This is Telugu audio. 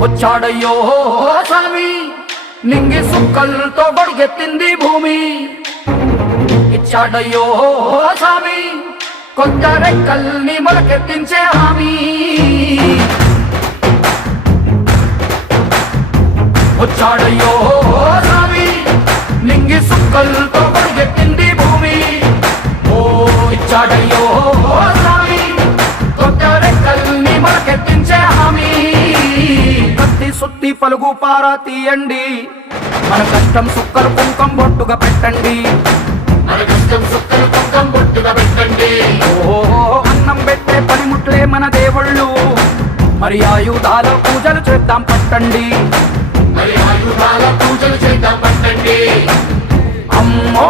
వచ్చాడయ్యో స్వామి నింగి సుక్కలతో బడిగెత్తింది భూమి. ఇచ్చాడయ్యో స్వామి కొత్త రెక్కల్ని మొలకెత్తించే హామీ. వచ్చాడయ్యో స్వామి నింగి సుక్కలతో బడిగెత్తింది భూమి. ఓ ఇచ్చాడయ్యో స్వామి కొత్త రెక్కల్ని మొలకెత్తించే హామీ. కత్తి సుత్తి పలుగు పారా తీయండి, మన కష్టం సుక్కలు కుంకం బొట్టుగా పెట్టండి. మన కష్టం సుక్కలు కుంకం బొట్టుగా పెట్టండి. ఓ అన్నం పెట్టే పనిముట్లే మన దేవుళ్ళు, మరి ఆయుధాల పూజలు చేద్దాం పట్టండి. మరి ఆయుధాల పూజలు చేద్దాం పట్టండి. అమ్మో